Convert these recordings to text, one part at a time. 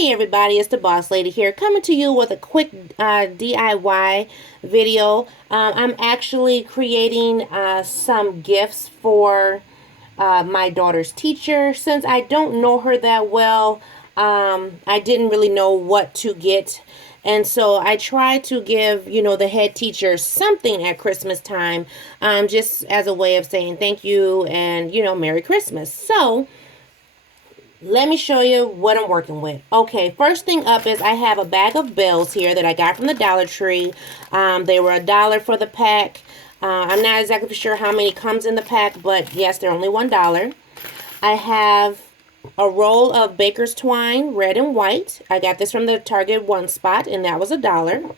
Hey everybody, it's the Boss Lady here, coming to you with a quick DIY video. I'm actually creating some gifts for my daughter's teacher. Since I don't know her that well, I didn't really know what to get. And so I try to give, the head teacher something at Christmas time, just as a way of saying thank you and, Merry Christmas. So let me show you what I'm working with. Okay, first thing up is I have a bag of bills here that I got from the Dollar Tree. They were $1 for the pack. I'm not exactly sure how many comes in the pack, but yes, they're only $1. I have a roll of baker's twine, red and white. I got this from the Target One Spot, and that was $1.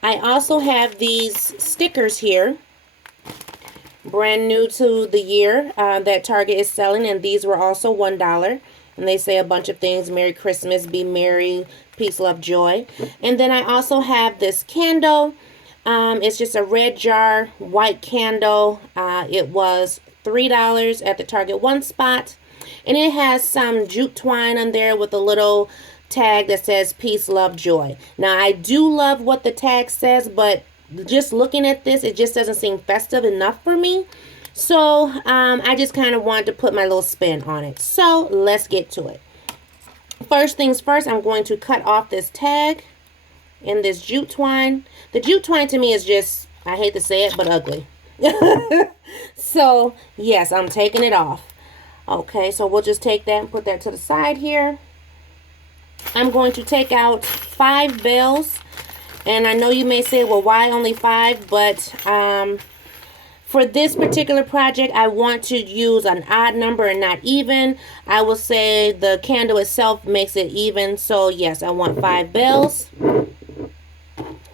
I also have these stickers here, brand new to the year, that Target is selling, and these were also $1. And they say a bunch of things: Merry Christmas, be merry, peace, love, joy. And then I also have this candle. It's just a red jar, white candle. It was $3 at the Target One Spot. And it has some jute twine on there with a little tag that says peace, love, joy. Now, I do love what the tag says, but just looking at this, it just doesn't seem festive enough for me. So I just kind of wanted to put my little spin on it. So let's get to it. First things first, I'm going to cut off this tag and this jute twine. The jute twine to me is just, I hate to say it, but ugly. So yes, I'm taking it off. Okay, so we'll just take that and put that to the side here. I'm going to take out 5 bills. And I know you may say, well, why only 5? But for this particular project, I want to use an odd number and not even. I will say the candle itself makes it even. So yes, I want 5 bells.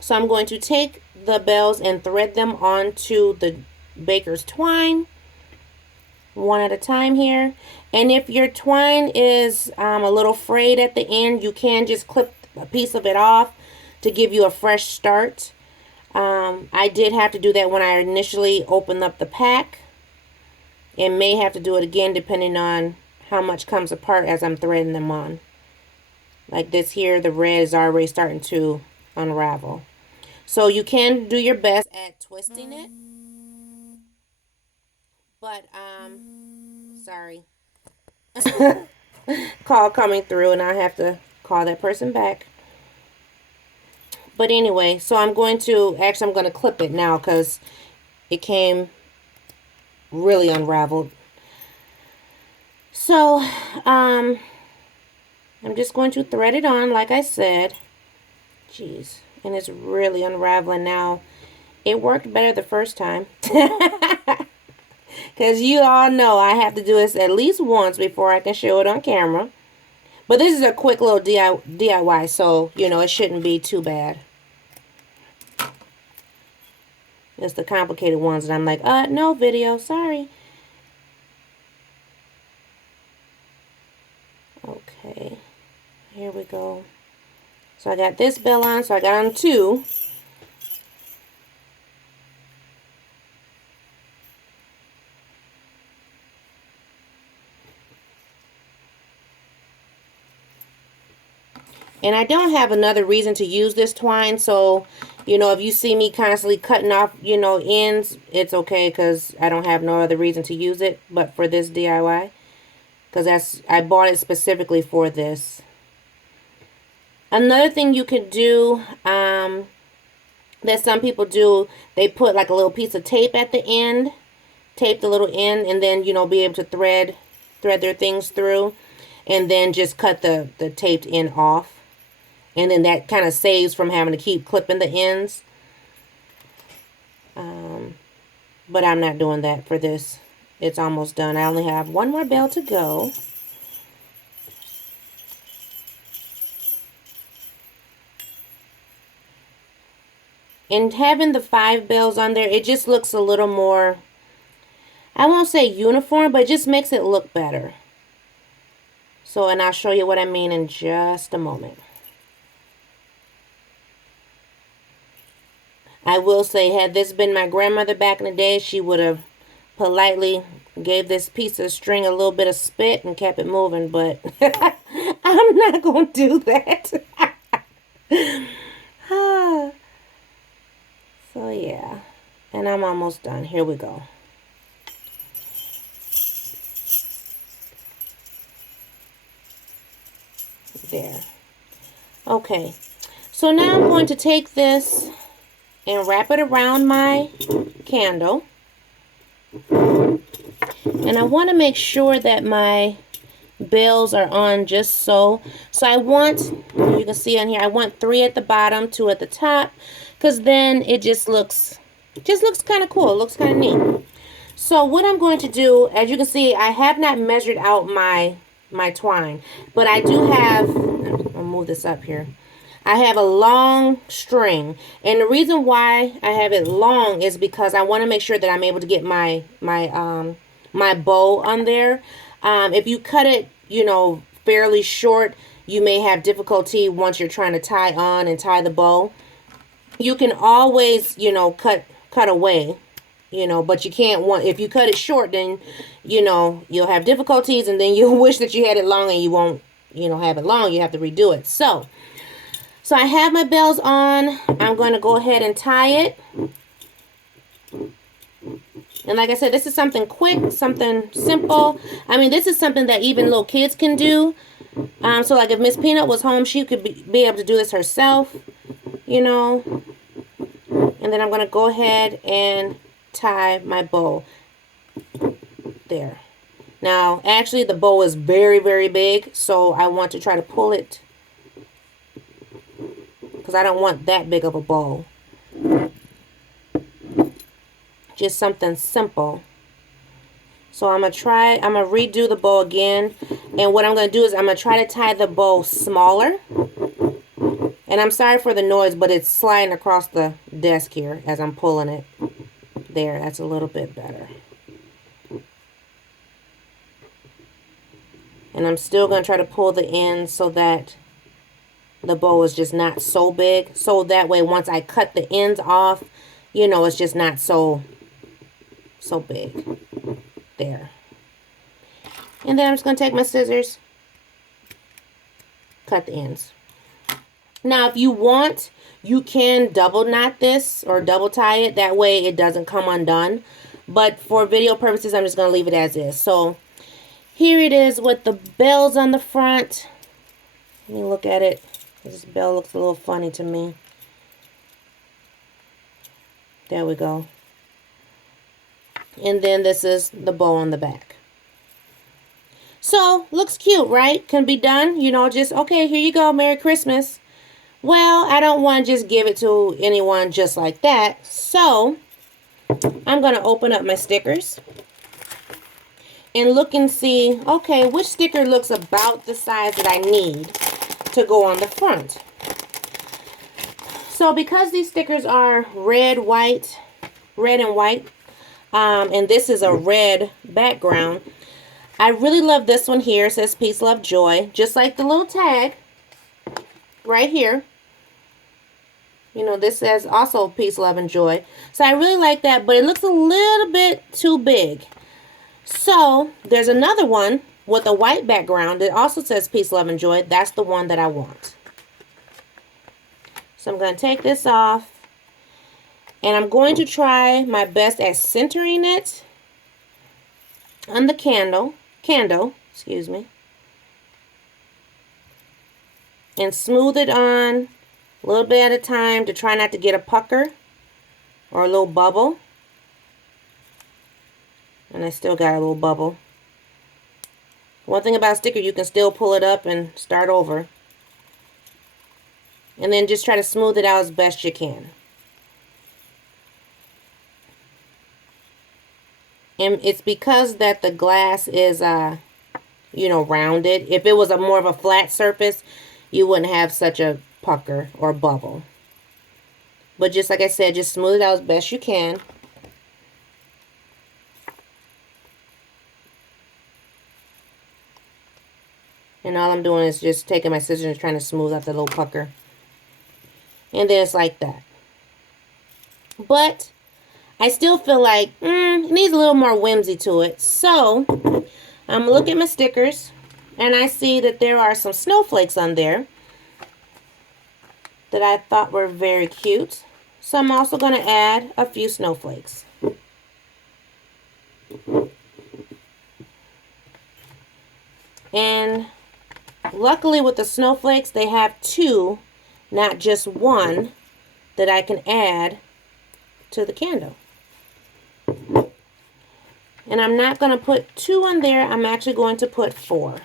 So I'm going to take the bells and thread them onto the baker's twine, one at a time here. And if your twine is a little frayed at the end, you can just clip a piece of it off to give you a fresh start. I did have to do that when I initially opened up the pack, and may have to do it again depending on how much comes apart as I'm threading them on. Like this here, the red is already starting to unravel. So you can do your best at twisting it. But, sorry. Call coming through, and I have to call that person back. But anyway, so I'm going to clip it now because it came really unraveled. So, I'm just going to thread it on like I said. Jeez, and it's really unraveling now. It worked better the first time. Because you all know I have to do this at least once before I can show it on camera. But this is a quick little DIY, so, it shouldn't be too bad. It's the complicated ones that I'm like, no video, sorry. Okay, here we go. So I got this bell on, so I got on 2. And I don't have another reason to use this twine, so, if you see me constantly cutting off, ends, it's okay, because I don't have no other reason to use it but for this DIY. Because I bought it specifically for this. Another thing you could do, that some people do, they put like a little piece of tape at the end, tape the little end, and then, be able to thread their things through, and then just cut the taped end off. And then that kind of saves from having to keep clipping the ends. But I'm not doing that for this. It's almost done. I only have 1 more bell to go. And having the 5 bells on there, it just looks a little more, I won't say uniform, but it just makes it look better. So, and I'll show you what I mean in just a moment. I will say, had this been my grandmother back in the day, she would have politely gave this piece of string a little bit of spit and kept it moving, but I'm not going to do that. So yeah, and I'm almost done. Here we go. There. Okay, so now I'm going to take this and wrap it around my candle. And I want to make sure that my bells are on just so. So I want, you can see on here, I want 3 at the bottom, 2 at the top, because then it just looks kind of cool. It looks kind of neat. So what I'm going to do, as you can see, I have not measured out my twine, but I do have, I'll move this up here. I have a long string, and the reason why I have it long is because I want to make sure that I'm able to get my bow on there. If you cut it, you know, fairly short, you may have difficulty once you're trying to tie on and tie the bow. You can always, you know, cut away, you know, but you can't if you cut it short, then, you know, you'll have difficulties, and then you'll wish that you had it long and you won't, you know, have it long. You have to redo it. So I have my bells on. I'm going to go ahead and tie it. And like I said, this is something quick, something simple. I mean, this is something that even little kids can do. So like if Miss Peanut was home, she could be able to do this herself, you know. And then I'm going to go ahead and tie my bow. There. Now, actually, the bow is very, very big, so I want to try to pull it, because I don't want that big of a bow. Just something simple. So I'm going to redo the bow again. And what I'm going to do is I'm going to try to tie the bow smaller. And I'm sorry for the noise, but it's sliding across the desk here as I'm pulling it. There, that's a little bit better. And I'm still going to try to pull the ends so that the bow is just not so big. So that way, once I cut the ends off, you know, it's just not so big. There. And then I'm just going to take my scissors, cut the ends. Now, if you want, you can double knot this or double tie it. That way it doesn't come undone. But for video purposes, I'm just going to leave it as is. So here it is with the bells on the front. Let me look at it. This bell looks a little funny to me. There we go. And then this is the bow on the back. So, looks cute, right? Can be done, you know, just, okay, here you go, Merry Christmas. Well, I don't want to just give it to anyone just like that. So, I'm going to open up my stickers and look and see, okay, which sticker looks about the size that I need to go on the front. So, because these stickers are red and white, and this is a red background, I really love this one here. It says Peace, Love, Joy. Just like the little tag right here. You know, this says also Peace, Love, and Joy. So I really like that, but it looks a little bit too big. So there's another one with a white background that also says Peace, Love, and Joy. That's the one that I want. So I'm going to take this off. And I'm going to try my best at centering it on the candle, excuse me. And smooth it on a little bit at a time to try not to get a pucker or a little bubble. And I still got a little bubble. One thing about a sticker, you can still pull it up and start over. And then just try to smooth it out as best you can. And it's because that the glass is, you know, rounded. If it was more of a flat surface, you wouldn't have such a pucker or bubble. But just like I said, just smooth it out as best you can. And all I'm doing is just taking my scissors and trying to smooth out the little pucker. And then it's like that. But I still feel like it needs a little more whimsy to it. So I'm going to look at my stickers. And I see that there are some snowflakes on there that I thought were very cute. So I'm also going to add a few snowflakes. And luckily with the snowflakes, they have two, not just one, that I can add to the candle. And I'm not going to put 2 on there. I'm actually going to put 4.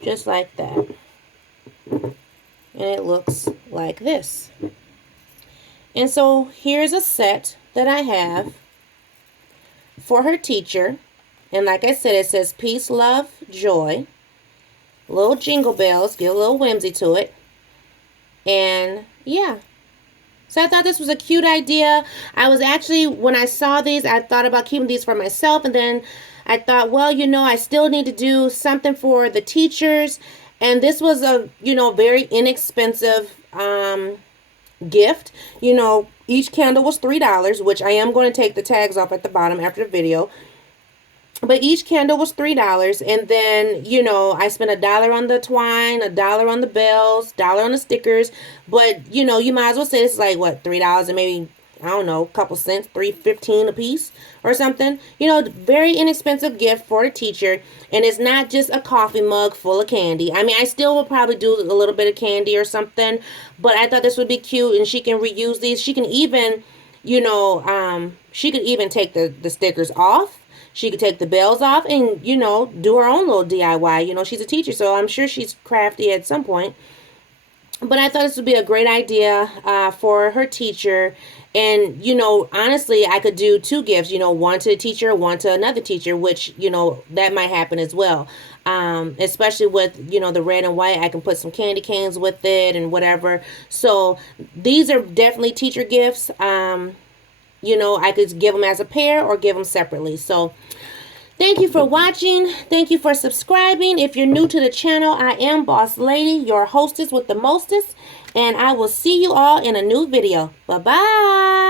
Just like that. And it looks like this. And so here's a set that I have for her teacher. And like I said, it says peace, love, joy. Little jingle bells, give a little whimsy to it. And yeah. So I thought this was a cute idea. I was actually, when I saw these, I thought about keeping these for myself. And then I thought, well, you know, I still need to do something for the teachers. And this was a, you know, very inexpensive gift. You know, each candle was $3, which I am going to take the tags off at the bottom after the video. But each candle was $3. And then, you know, I spent $1 on the twine, $1 on the bells, $1 on the stickers. But, you know, you might as well say this is like, what, $3 and maybe, I don't know, a couple cents, $3.15 a piece or something. You know, very inexpensive gift for a teacher. And it's not just a coffee mug full of candy. I mean, I still will probably do a little bit of candy or something. But I thought this would be cute, and she can reuse these. She can even, you know, she could even take the stickers off. She could take the bells off and, you know, do her own little DIY. You know, she's a teacher, so I'm sure she's crafty at some point. But I thought this would be a great idea for her teacher. And, you know, honestly, I could do 2 gifts, you know, one to the teacher, one to another teacher, which, you know, that might happen as well. Especially with, you know, the red and white, I can put some candy canes with it and whatever. So these are definitely teacher gifts. You know, I could give them as a pair or give them separately. So thank you for watching. Thank you for subscribing. If you're new to the channel, I am Boss Lady, your hostess with the mostest. And I will see you all in a new video. Bye-bye.